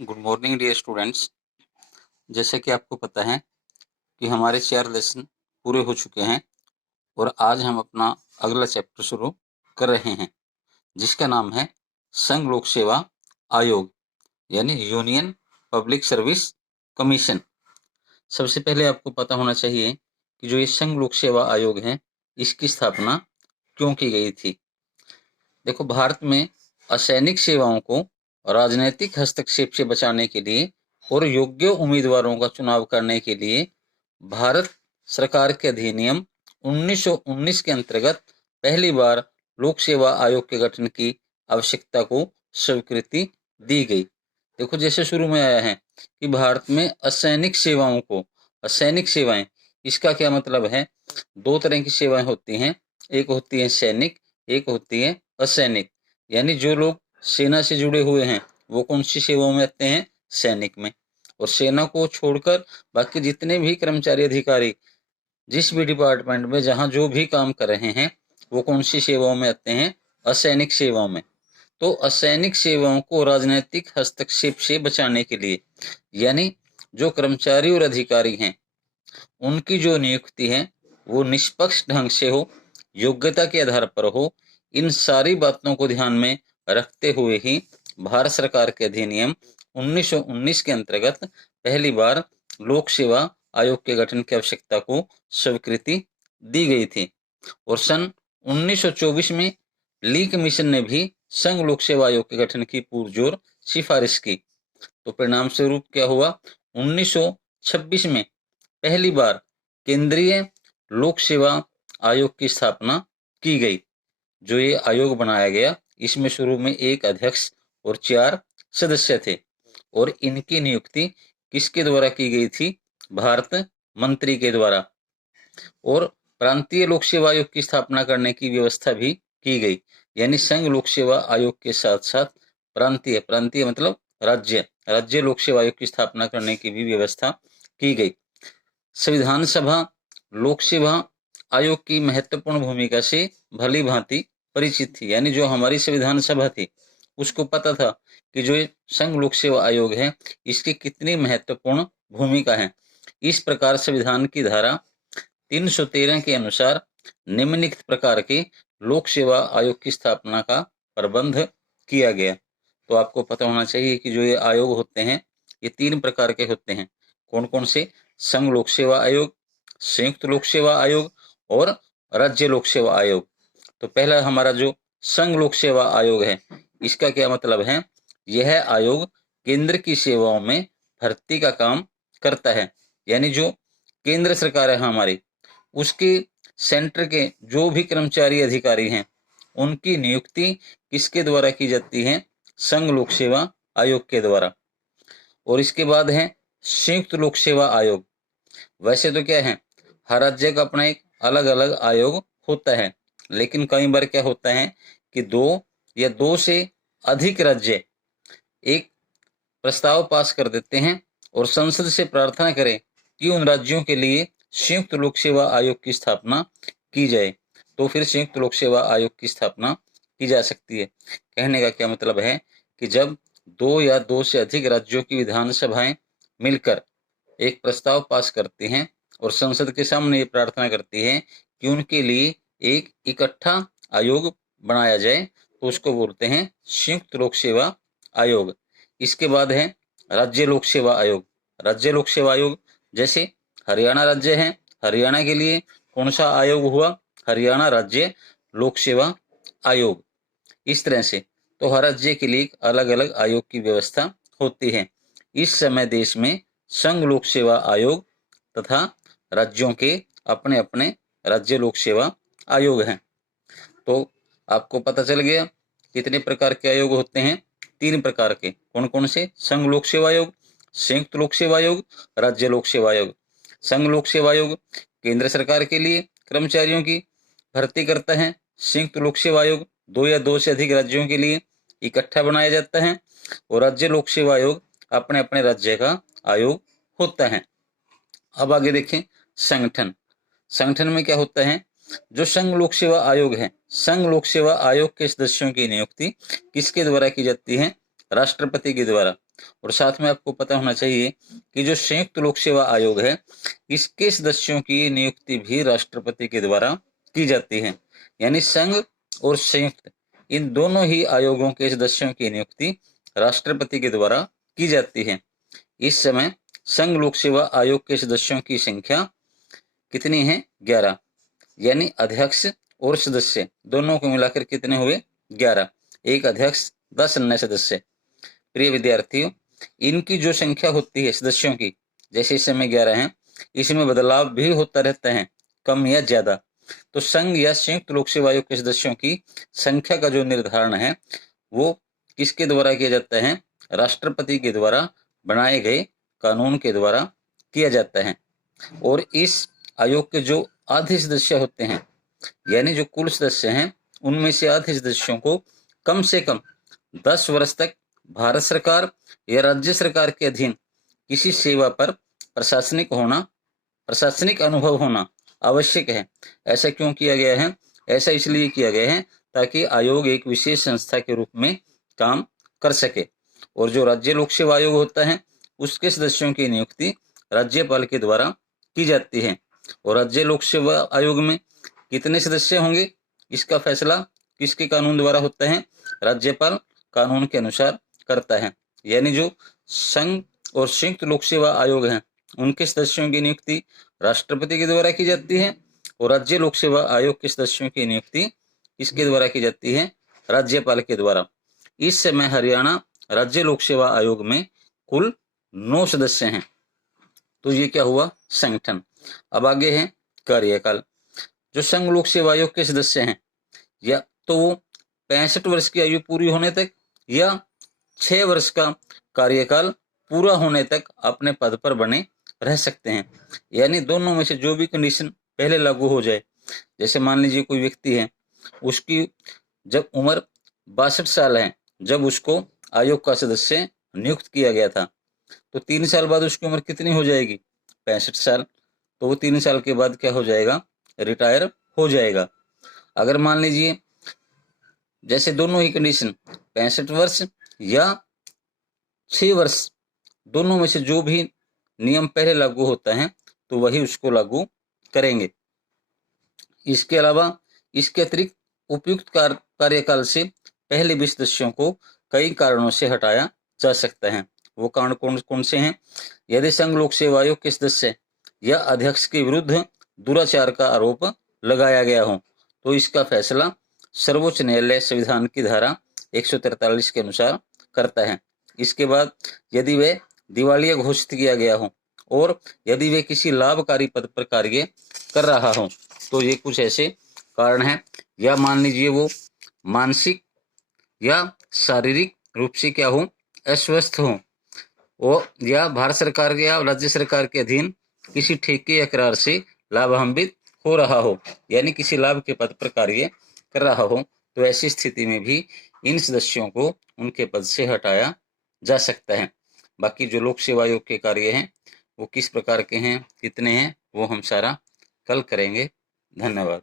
Good morning dear students. जैसे कि आपको पता है कि हमारे 4 लेसन पूरे हो चुके हैं और आज हम अपना अगला चैप्टर शुरू कर रहे हैं जिसका नाम है संघ लोक सेवा आयोग यानी यूनियन पब्लिक सर्विस कमीशन। सबसे पहले आपको पता होना चाहिए कि जो ये संघ लोक सेवा आयोग है इसकी स्थापना क्यों की गई थी। देखो, भारत में असैनिक सेवाओं को राजनीतिक हस्तक्षेप से बचाने के लिए और योग्य उम्मीदवारों का चुनाव करने के लिए भारत सरकार के अधिनियम 1919 के अंतर्गत पहली बार लोक सेवा आयोग के गठन की आवश्यकता को स्वीकृति दी गई। देखो, जैसे शुरू में आया है कि भारत में असैनिक सेवाओं को, असैनिक सेवाएं, इसका क्या मतलब है? दो तरह की सेवाएं होती हैं, एक होती है सैनिक, एक होती है असैनिक। यानी जो लोग सेना से जुड़े हुए हैं वो कौन सी सेवाओं में आते हैं? सैनिक में। और सेना को छोड़कर बाकी जितने भी कर्मचारी अधिकारी जिस भी डिपार्टमेंट में जहां जो भी काम कर रहे हैं वो कौन सी सेवाओं में आते हैं? असैनिक सेवाओं में। तो असैनिक सेवाओं को राजनीतिक हस्तक्षेप से बचाने के लिए, यानी जो कर्मचारी और अधिकारी हैं उनकी जो नियुक्ति है वो निष्पक्ष ढंग से हो, योग्यता के आधार पर हो, इन सारी बातों को ध्यान में रखते हुए ही भारत सरकार के अधिनियम 1919 के अंतर्गत पहली बार लोक सेवा आयोग के गठन की आवश्यकता को स्वीकृति दी गई थी। और सन 1924 में ली कमीशन ने भी संघ लोक सेवा आयोग के गठन की पुरजोर सिफारिश की। तो परिणाम स्वरूप क्या हुआ? 1926 में पहली बार केंद्रीय लोक सेवा आयोग की स्थापना की गई। जो ये आयोग बनाया गया इसमें शुरू में एक अध्यक्ष और 4 सदस्य थे और इनकी नियुक्ति किसके द्वारा की गई थी? भारत मंत्री के द्वारा। और प्रांतीय लोक सेवा आयोग की स्थापना करने की व्यवस्था भी की गई। यानी संघ लोक सेवा आयोग के साथ साथ प्रांतीय, प्रांतीय मतलब राज्य, राज्य लोक सेवा आयोग की स्थापना करने की भी व्यवस्था की गई। संविधान सभा लोक सेवा आयोग की महत्वपूर्ण भूमिका से भली भांति परिचित थी। यानी जो हमारी संविधान सभा थी उसको पता था कि जो संघ लोक सेवा आयोग है इसकी कितनी महत्वपूर्ण भूमिका है। इस प्रकार संविधान की धारा 313 के अनुसार निम्नलिखित प्रकार के लोक सेवा आयोग की स्थापना का प्रबंध किया गया। तो आपको पता होना चाहिए कि जो ये आयोग होते हैं ये 3 प्रकार के होते हैं। कौन कौन से? संघ लोक सेवा आयोग, संयुक्त लोक सेवा आयोग और राज्य लोक सेवा आयोग। तो पहला हमारा जो संघ लोक सेवा आयोग है इसका क्या मतलब है? यह आयोग केंद्र की सेवाओं में भर्ती का काम करता है। यानी जो केंद्र सरकार है हमारी, उसके सेंटर के जो भी कर्मचारी अधिकारी हैं उनकी नियुक्ति किसके द्वारा की जाती है? संघ लोक सेवा आयोग के द्वारा। और इसके बाद है संयुक्त लोक सेवा आयोग। वैसे तो क्या है, हर राज्य का अपना एक अलग अलग आयोग होता है, लेकिन कई बार क्या होता है कि 2 या 2 से अधिक राज्य एक प्रस्ताव पास कर देते हैं और संसद से प्रार्थना करें कि उन राज्यों के लिए संयुक्त लोक सेवा आयोग की स्थापना की जाए। तो फिर संयुक्त लोक सेवा आयोग की स्थापना की जा सकती है। कहने का क्या मतलब है कि जब 2 या 2 से अधिक राज्यों की विधानसभाएं मिलकर एक प्रस्ताव पास करती हैं और संसद के सामने ये प्रार्थना करती है कि उनके लिए एक इकट्ठा आयोग बनाया जाए, तो उसको बोलते हैं संयुक्त लोक सेवा आयोग। इसके बाद है राज्य लोक सेवा आयोग। राज्य लोक सेवा आयोग जैसे हरियाणा राज्य है, हरियाणा के लिए कौन सा आयोग हुआ? हरियाणा राज्य लोक सेवा आयोग। इस तरह से तो हर राज्य के लिए अलग अलग आयोग की व्यवस्था होती है। इस समय देश में संघ लोक सेवा आयोग तथा राज्यों के अपने अपने राज्य लोक सेवा आयोग हैं। तो आपको पता चल गया कितने प्रकार के आयोग होते हैं? 3 प्रकार के। कौन कौन से? संघ लोक सेवा आयोग, संयुक्त लोक सेवा आयोग, राज्य लोक सेवा आयोग। संघ लोक सेवा आयोग केंद्र सरकार के लिए कर्मचारियों की भर्ती करता है। संयुक्त लोक सेवा आयोग 2 या 2 से अधिक राज्यों के लिए इकट्ठा बनाया जाता है और राज्य लोक सेवा आयोग अपने अपने राज्य का आयोग होता है। अब आगे देखें संगठन। संगठन में क्या होता है? जो संघ लोक सेवा आयोग है, संघ लोक सेवा आयोग के सदस्यों की नियुक्ति किसके द्वारा की जाती है? राष्ट्रपति के द्वारा। और साथ में आपको पता होना चाहिए कि जो संयुक्त लोक सेवा आयोग है, इसके सदस्यों की नियुक्ति भी राष्ट्रपति के द्वारा की जाती है। यानी संघ और संयुक्त, इन दोनों ही आयोगों के सदस्यों की नियुक्ति राष्ट्रपति के द्वारा की जाती है। इस समय संघ लोक सेवा आयोग के सदस्यों की संख्या कितनी है? 11। यानी अध्यक्ष और सदस्य दोनों को मिलाकर कितने हुए? 11। एक अध्यक्ष, 10 अन्य सदस्य। प्रिय विद्यार्थियों, इनकी जो संख्या होती है सदस्यों की, जैसे इस समय 11 है, इसमें बदलाव भी होता रहता है, कम या ज्यादा। तो संघ या संयुक्त लोक सेवा आयोग के सदस्यों की संख्या का जो निर्धारण है वो किसके द्वारा किया जाता है? राष्ट्रपति के द्वारा बनाए गए कानून के द्वारा किया जाता है। और इस आयोग के जो आधे सदस्य होते हैं, यानी जो कुल सदस्य हैं, उनमें से आधे सदस्यों को कम से कम 10 वर्ष तक भारत सरकार या राज्य सरकार के अधीन किसी सेवा पर प्रशासनिक अनुभव होना आवश्यक है। ऐसा क्यों किया गया है? ऐसा इसलिए किया गया है ताकि आयोग एक विशेष संस्था के रूप में काम कर सके। और जो राज्य लोक सेवा आयोग होता है, उसके सदस्यों की नियुक्ति राज्यपाल के द्वारा की जाती है। और राज्य लोक सेवा आयोग में कितने सदस्य होंगे, इसका फैसला किसके कानून द्वारा होता है? राज्यपाल कानून के अनुसार करता है। यानी जो संघ और संयुक्त लोक सेवा आयोग हैं, उनके सदस्यों की नियुक्ति राष्ट्रपति के द्वारा की जाती है और राज्य लोक सेवा आयोग के सदस्यों की नियुक्ति किसके द्वारा की जाती है? राज्यपाल के द्वारा। इस समय हरियाणा राज्य लोक सेवा आयोग में कुल 9 सदस्य हैं। तो ये क्या हुआ? संगठन। अब आगे है कार्यकाल। जो संघ लोक सेवा आयोग के सदस्य हैं, या तो वो 65 वर्ष की आयु पूरी होने तक या 6 वर्ष का कार्यकाल पूरा होने तक अपने पद पर बने रह सकते हैं। यानी दोनों में से जो भी कंडीशन पहले लागू हो जाए। जैसे मान लीजिए कोई व्यक्ति है, उसकी जब उम्र 62 साल है, जब उसको आयोग का सदस्य नियुक्त किया गया था, तो 3 साल बाद उसकी उम्र कितनी हो जाएगी? 65 साल। तो वो 3 साल के बाद क्या हो जाएगा? रिटायर हो जाएगा। अगर मान लीजिए जैसे दोनों ही कंडीशन 65 वर्ष या 6 वर्ष, दोनों में से जो भी नियम पहले लागू होता है तो वही उसको लागू करेंगे। इसके अलावा इसके अतिरिक्त उपयुक्त कार्यकाल से पहले भी सदस्यों को कई कारणों से हटाया जा सकता है। वो कारण कौन कौन से हैं? यदि संघ लोक सेवा आयोग के सदस्य या अध्यक्ष के विरुद्ध दुराचार का आरोप लगाया गया हो तो इसका फैसला सर्वोच्च न्यायालय संविधान की धारा 143 के अनुसार करता है। इसके बाद यदि वे दिवालिया घोषित किया गया हो और यदि वे किसी लाभकारी पद पर कार्य कर रहा हो तो ये कुछ ऐसे कारण हैं। या मान लीजिए वो मानसिक या शारीरिक रूप से क्या हो? अस्वस्थ हो, या भारत सरकार या राज्य सरकार के अधीन किसी ठेके या करार से लाभान्वित हो रहा हो, यानी किसी लाभ के पद पर कार्य कर रहा हो, तो ऐसी स्थिति में भी इन सदस्यों को उनके पद से हटाया जा सकता है। बाकी जो लोक सेवा आयोग के कार्य हैं वो किस प्रकार के हैं, कितने हैं, वो हम सारा कल करेंगे। धन्यवाद।